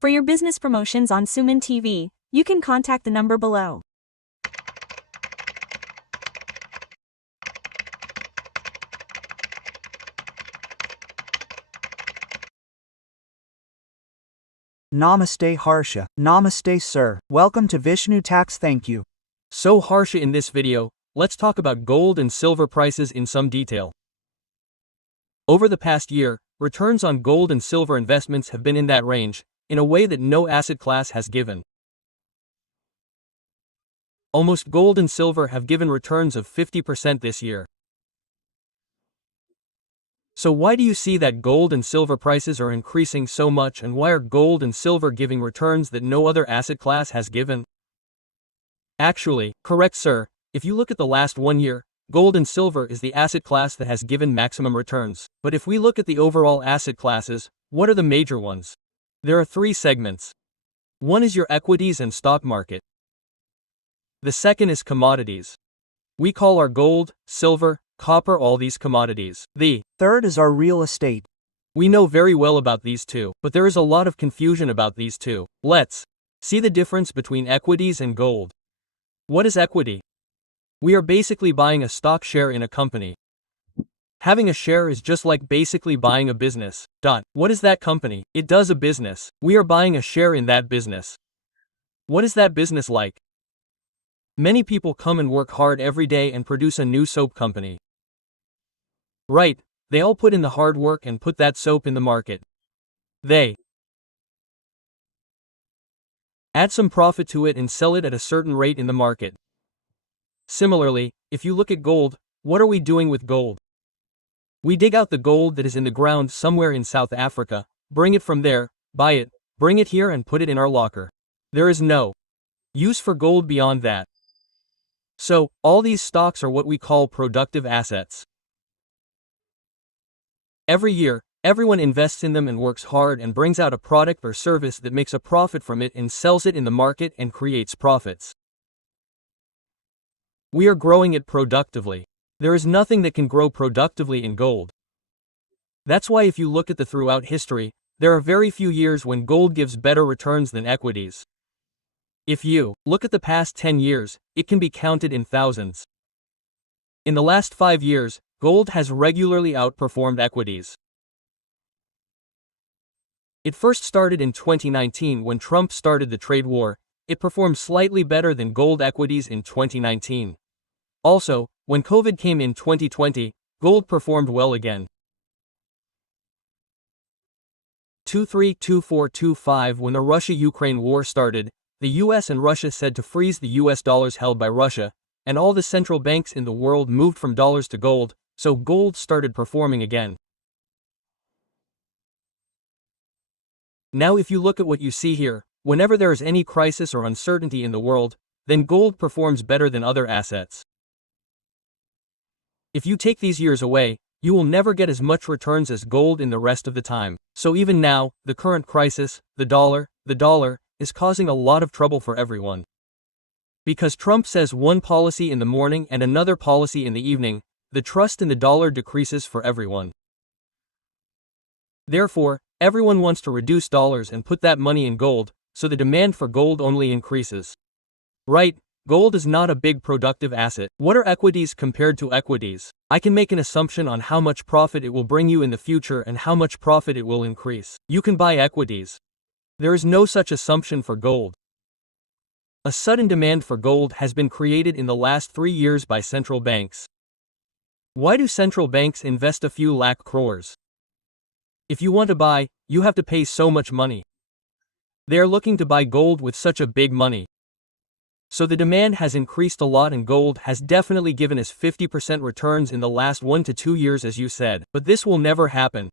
For your business promotions on Suman TV, you can contact the number below. Namaste Harsha. Namaste sir. Welcome to Vishnu Tax. Thank you. So Harsha, in this video, let's talk about gold and silver prices in some detail. Over the past year, returns on gold and silver investments have been in that range, in a way that no asset class has given. Almost gold and silver have given returns of 50% this year. So why do you see that gold and silver prices are increasing so much, and why are gold and silver giving returns that no other asset class has given? Actually, correct sir, if you look at the last 1 year, gold and silver is the asset class that has given maximum returns. But if we look at the overall asset classes, what are the major ones? There are 3 segments. One is your equities and stock market. The second is commodities. We call our gold, silver, copper all these commodities. The third is our real estate. We know very well about these two, but there is a lot of confusion about these two. Let's see the difference between equities and gold. What is equity? We are basically buying a stock share in a company. Having a share is just like basically buying a business. What is that company? It does a business. We are buying a share in that business. What is that business like? Many people come and work hard every day and produce a new soap company. Right, they all put in the hard work and put that soap in the market. They add some profit to it and sell it at a certain rate in the market. Similarly, if you look at gold, what are we doing with gold? We dig out the gold that is in the ground somewhere in South Africa, bring it from there, buy it, bring it here and put it in our locker. There is no use for gold beyond that. So, all these stocks are what we call productive assets. Every year, everyone invests in them and works hard and brings out a product or service that makes a profit from it and sells it in the market and creates profits. We are growing it productively. There is nothing that can grow productively in gold. That's why if you look at the throughout history, there are very few years when gold gives better returns than equities. If you look at the past 10 years, it can be counted in thousands. In the last 5 years, gold has regularly outperformed equities. It first started in 2019 when Trump started the trade war. It performed slightly better than gold equities in 2019. Also, when COVID came in 2020, gold performed well again. 23-24-25 When the Russia-Ukraine war started, the US and Russia said to freeze the US dollars held by Russia, and all the central banks in the world moved from dollars to gold, so gold started performing again. Now if you look at what you see here, whenever there is any crisis or uncertainty in the world, then gold performs better than other assets. If you take these years away, you will never get as much returns as gold in the rest of the time. So even now, the current crisis, the dollar, is causing a lot of trouble for everyone. Because Trump says one policy in the morning and another policy in the evening, the trust in the dollar decreases for everyone. Therefore, everyone wants to reduce dollars and put that money in gold, so the demand for gold only increases. Right, gold is not a big productive asset. What are equities compared to equities? I can make an assumption on how much profit it will bring you in the future and how much profit it will increase. You can buy equities. There is no such assumption for gold. A sudden demand for gold has been created in the last 3 years by central banks. Why do central banks invest a few lakh crores? If you want to buy, you have to pay so much money. They are looking to buy gold with such a big money. So the demand has increased a lot and gold has definitely given us 50% returns in the last 1 to 2 years as you said, but this will never happen.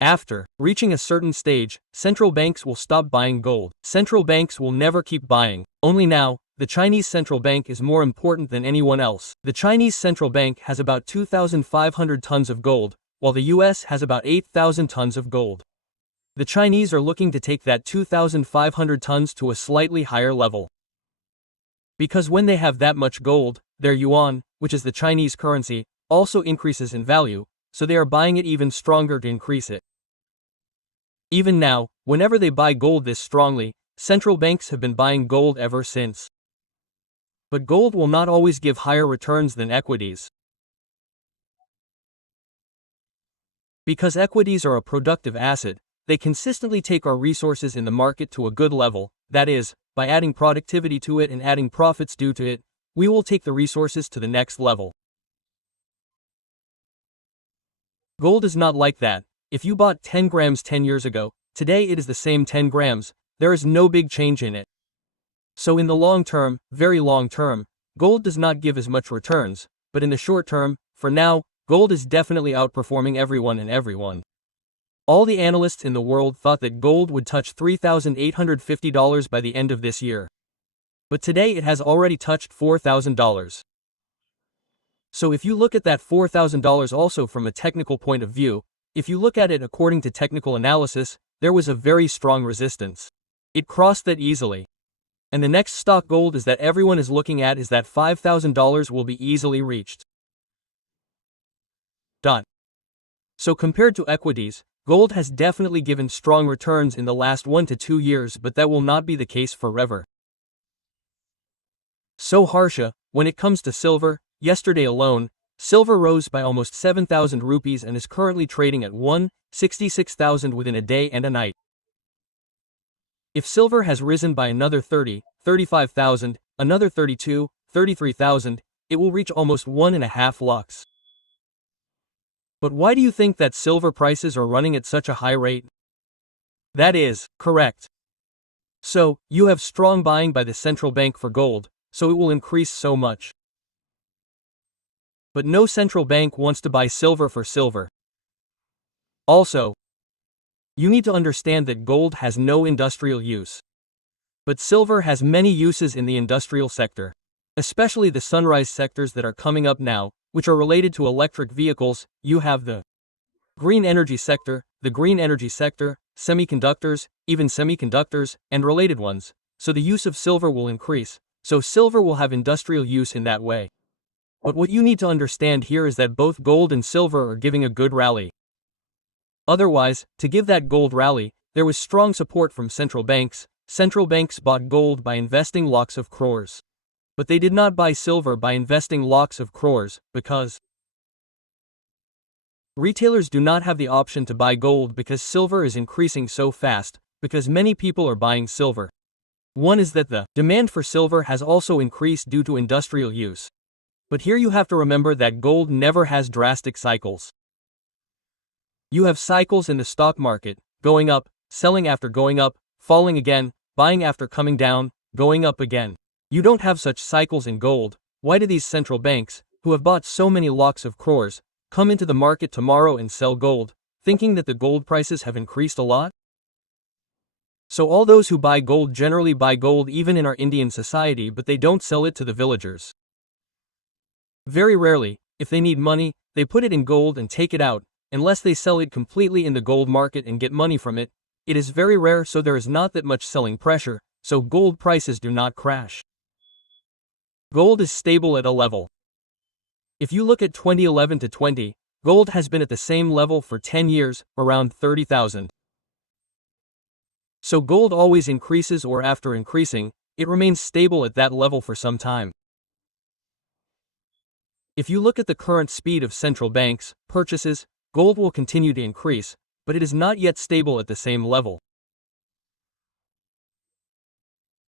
After reaching a certain stage, central banks will stop buying gold. Central banks will never keep buying. Only now, the Chinese central bank is more important than anyone else. The Chinese central bank has about 2,500 tons of gold, while the US has about 8,000 tons of gold. The Chinese are looking to take that 2,500 tons to a slightly higher level. Because when they have that much gold, their yuan, which is the Chinese currency, also increases in value, so they are buying it even stronger to increase it. Even now, whenever they buy gold this strongly, central banks have been buying gold ever since. But gold will not always give higher returns than equities. Because equities are a productive asset, they consistently take our resources in the market to a good level, that is, by adding productivity to it and adding profits due to it, we will take the resources to the next level. Gold is not like that. If you bought 10 grams 10 years ago, today it is the same 10 grams, there is no big change in it. So in the long term, very long term, gold does not give as much returns, but in the short term, for now, gold is definitely outperforming everyone. All the analysts in the world thought that gold would touch $3,850 by the end of this year. But today it has already touched $4,000. So if you look at that $4,000 also from a technical point of view, if you look at it according to technical analysis, there was a very strong resistance. It crossed that easily. And the next stock gold is that everyone is looking at is that $5,000 will be easily reached. So compared to equities, gold has definitely given strong returns in the last 1 to 2 years, but that will not be the case forever. So Harsha, when it comes to silver, yesterday alone, silver rose by almost 7,000 rupees and is currently trading at 166,000 within a day and a night. If silver has risen by another 30, 35,000, another 32, 33,000, it will reach almost 1.5 lakhs. But why do you think that silver prices are running at such a high rate? That is correct. So, you have strong buying by the central bank for gold, so it will increase so much. But no central bank wants to buy silver for silver. Also, you need to understand that gold has no industrial use. But silver has many uses in the industrial sector, especially the sunrise sectors that are coming up now, which are related to electric vehicles. You have the green energy sector, semiconductors, even semiconductors, and related ones, so the use of silver will increase, so silver will have industrial use in that way. But what you need to understand here is that both gold and silver are giving a good rally. Otherwise, to give that gold rally, there was strong support from central banks. Central banks bought gold by investing lakhs of crores. But they did not buy silver by investing lakhs of crores, because retailers do not have the option to buy gold because silver is increasing so fast, because many people are buying silver. One is that the demand for silver has also increased due to industrial use. But here you have to remember that gold never has drastic cycles. You have cycles in the stock market, going up, selling after going up, falling again, buying after coming down, going up again. You don't have such cycles in gold. Why do these central banks, who have bought so many lakhs of crores, come into the market tomorrow and sell gold, thinking that the gold prices have increased a lot? So all those who buy gold generally buy gold even in our Indian society, but they don't sell it to the villagers. Very rarely, if they need money, they put it in gold and take it out, unless they sell it completely in the gold market and get money from it. It is very rare, so there is not that much selling pressure, so gold prices do not crash. Gold is stable at a level. If you look at 2011 to 20, gold has been at the same level for 10 years, around 30,000. So gold always increases, or after increasing, it remains stable at that level for some time. If you look at the current speed of central banks' purchases, gold will continue to increase, but it is not yet stable at the same level.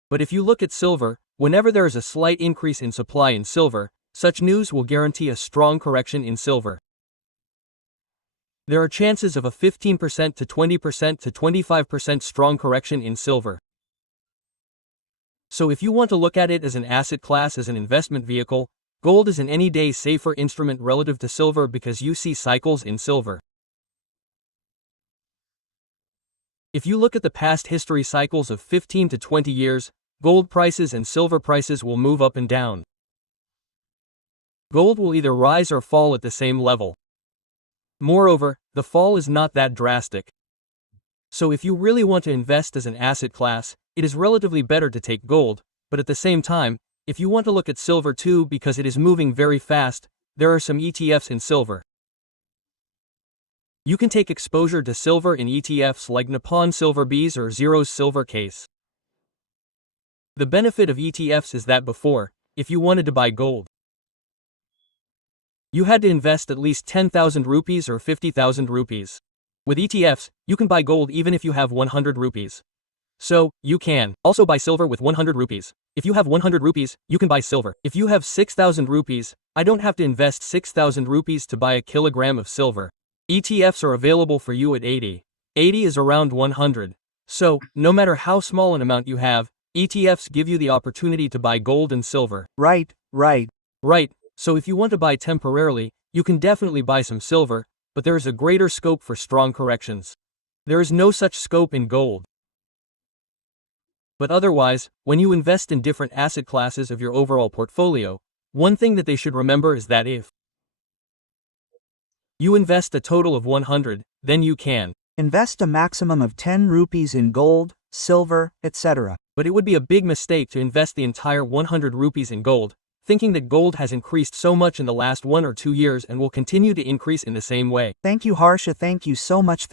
But if you look at silver, whenever there is a slight increase in supply in silver, such news will guarantee a strong correction in silver. There are chances of a 15% to 20% to 25% strong correction in silver. So if you want to look at it as an asset class, as an investment vehicle, gold is an any day safer instrument relative to silver because you see cycles in silver. If you look at the past history cycles of 15 to 20 years, gold prices and silver prices will move up and down. Gold will either rise or fall at the same level. Moreover, the fall is not that drastic. So if you really want to invest as an asset class, it is relatively better to take gold, but at the same time, if you want to look at silver too because it is moving very fast, there are some ETFs in silver. You can take exposure to silver in ETFs like Nippon Silver Bees or Zero's Silver Case. The benefit of ETFs is that before, if you wanted to buy gold, you had to invest at least 10,000 rupees or 50,000 rupees. With ETFs, you can buy gold even if you have 100 rupees. So, you can also buy silver with 100 rupees. If you have 100 rupees, you can buy silver. If you have 6,000 rupees, I don't have to invest 6,000 rupees to buy a kilogram of silver. ETFs are available for you at 80. 80 is around 100. So, no matter how small an amount you have, ETFs give you the opportunity to buy gold and silver. Right. Right, so if you want to buy temporarily, you can definitely buy some silver, but there is a greater scope for strong corrections. There is no such scope in gold. But otherwise, when you invest in different asset classes of your overall portfolio, one thing that they should remember is that if you invest a total of 100, then you can invest a maximum of 10 rupees in gold, silver, etc. But it would be a big mistake to invest the entire 100 rupees in gold, thinking that gold has increased so much in the last 1 or 2 years and will continue to increase in the same way. Thank you, Harsha. Thank you so much.